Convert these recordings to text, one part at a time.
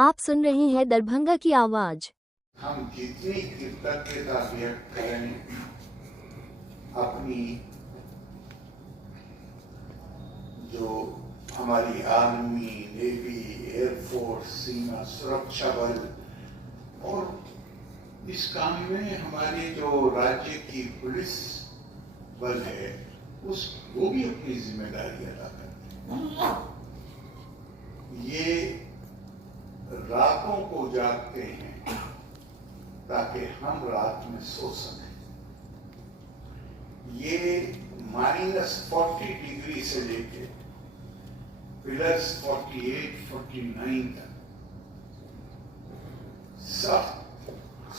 आप सुन रहे हैं दरभंगा की आवाज। हम जितनी कृतज्ञता व्यक्त करें अपनी जो हमारी आर्मी, नेवी, एयरफोर्स, सीमा सुरक्षा बल और इस काम में हमारे जो राज्य की पुलिस बल है वो भी अपनी जिम्मेदारी अदा करते हैं। ये रातों को जागते हैं ताकि हम रात में सो सकें। ये -40 डिग्री से लेके +48, 49 तक सख्त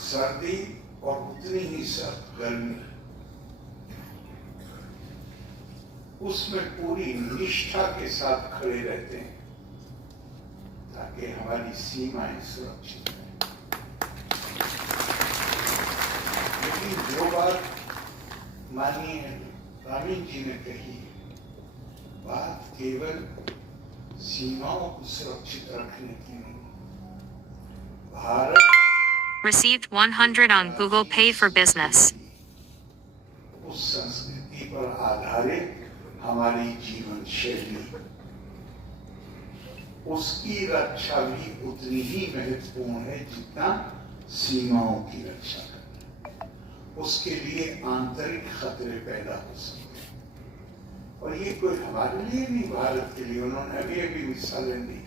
सर्दी और उतनी ही सख्त गर्मी, उसमें पूरी निष्ठा के साथ खड़े रहते हैं ताकि हमारी सीमाएं सुरक्षित रहें। लेकिन जो बात माननीय रामीन जी ने कही, बात केवल सीमाओं को सुरक्षित रखने की नहीं। Bharat Received 100 on Google Pay for Business. उस संस्कृति पर आधारित हमारी जीवन शैली, उसकी रक्षा भी उतनी ही महत्वपूर्ण है जितना सीमाओं की रक्षा करना। उसके लिए आंतरिक खतरे पैदा हो सकते हैं और ये कोई हमारे लिए नहीं, भारत के लिए। उन्होंने अभी मिसालें दी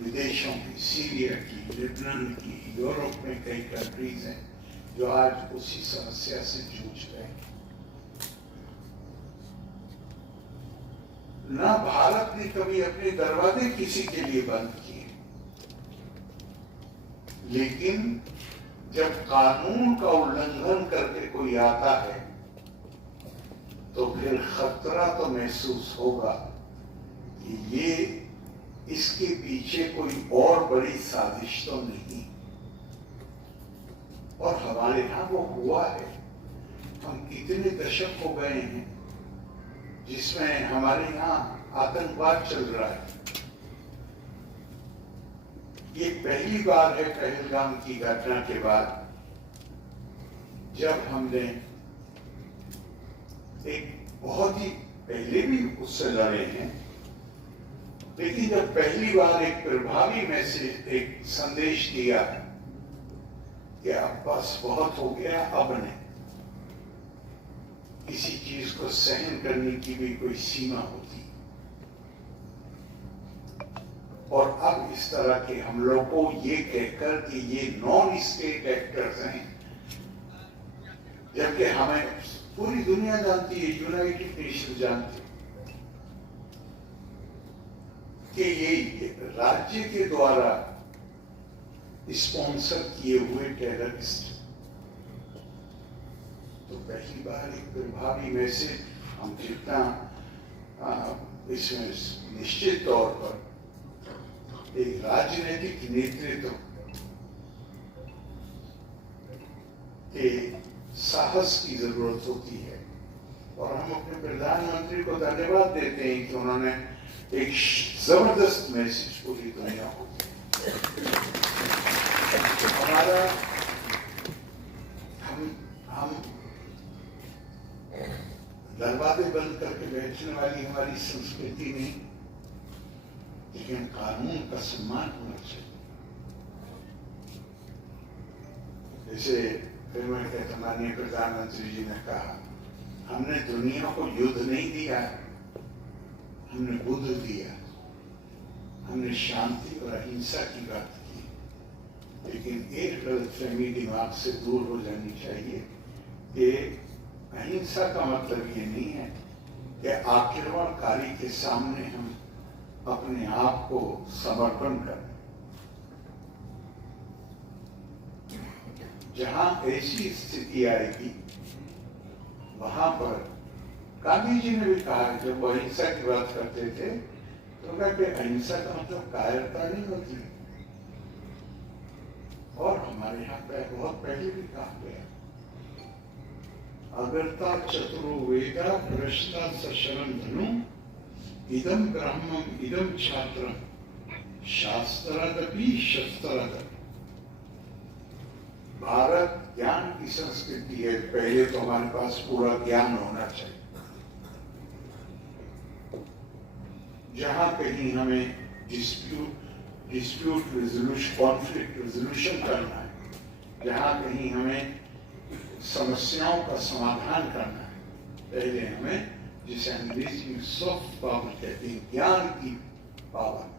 विदेशों की, सीरिया की, लेबनान की, यूरोप में कई कंट्रीज हैं जो आज उसी समस्या से जूझ रहे हैं। ना भारत ने कभी अपने दरवाजे किसी के लिए बंद किए, लेकिन जब कानून का उल्लंघन करके कोई आता है तो फिर खतरा तो महसूस होगा कि ये इसके पीछे कोई और बड़ी साजिश तो नहीं। और हमारे यहां वो हुआ है। हम कितने दशक हो गए हैं जिसमें हमारे यहाँ आतंकवाद चल रहा है। ये पहली बार है पहलगाम की घटना के बाद जब हमने एक बहुत ही पहले भी उससे लड़े हैं, लेकिन जब पहली बार एक प्रभावी मैसेज, एक संदेश दिया कि अब बस बहुत हो गया, अब नहीं, किसी चीज को सहन करने की भी कोई सीमा होती। और अब इस तरह के हम लोग को ये कहकर कि ये नॉन स्टेट एक्टर्स हैं, जबकि हमें पूरी दुनिया जानती है, यूनाइटेड नेशन जानती है कि ये राज्य के द्वारा स्पॉन्सर किए हुए टेररिस्ट। तो पहली बार एक प्रभावी मैसेज हम जितना इसमें निश्चित तौर पर एक राजनीतिक नेतृत्व के साहस की जरूरत होती है। और हम अपने प्रधानमंत्री को धन्यवाद देते हैं कि उन्होंने एक जबरदस्त मैसेज पूरी दुनिया को हमारा हम दरवाजे बंद करके बैठने वाली हमारी संस्कृति नहीं, लेकिन कानून का सम्मान होना चाहिए। जैसे फिर मैं कहता, माननीय प्रधानमंत्री जी ने कहा, हमने दुनिया को युद्ध नहीं दिया, हमने बुद्ध दिया, हमने शांति और अहिंसा की बात की। लेकिन एक गलतफहमी दिमाग से दूर हो जानी चाहिए कि अहिंसा का मतलब ये नहीं है कि आक्रमणकारी के सामने हम अपने आप को समर्पण करें। जहां ऐसी स्थिति आएगी वहां पर गांधी जी ने भी कहा, जब वो अहिंसा की बात करते थे तो कहा कि अहिंसा का मतलब कायरता नहीं होती। और हमारे यहाँ पे बहुत पहले भी कहा गया, अगरता चतुरो वेदा भ्रष्टा सशरम धनु इदम ब्राह्मण इदम छात्रम शास्त्रदपि शस्त्रदपि। भारत ज्ञान की संस्कृति है, पहले तो हमारे पास पूरा ज्ञान होना चाहिए। जहां कहीं हमें डिस्प्यूट रेजोल्यूशन, कॉन्फ्लिक्ट रेजोल्यूशन करना है, जहां कहीं हमें समस्याओं का समाधान करना है, पहले हमें, जिसे अंग्रेजी में सॉफ्ट पावर कहते हैं, ज्ञान की पावर,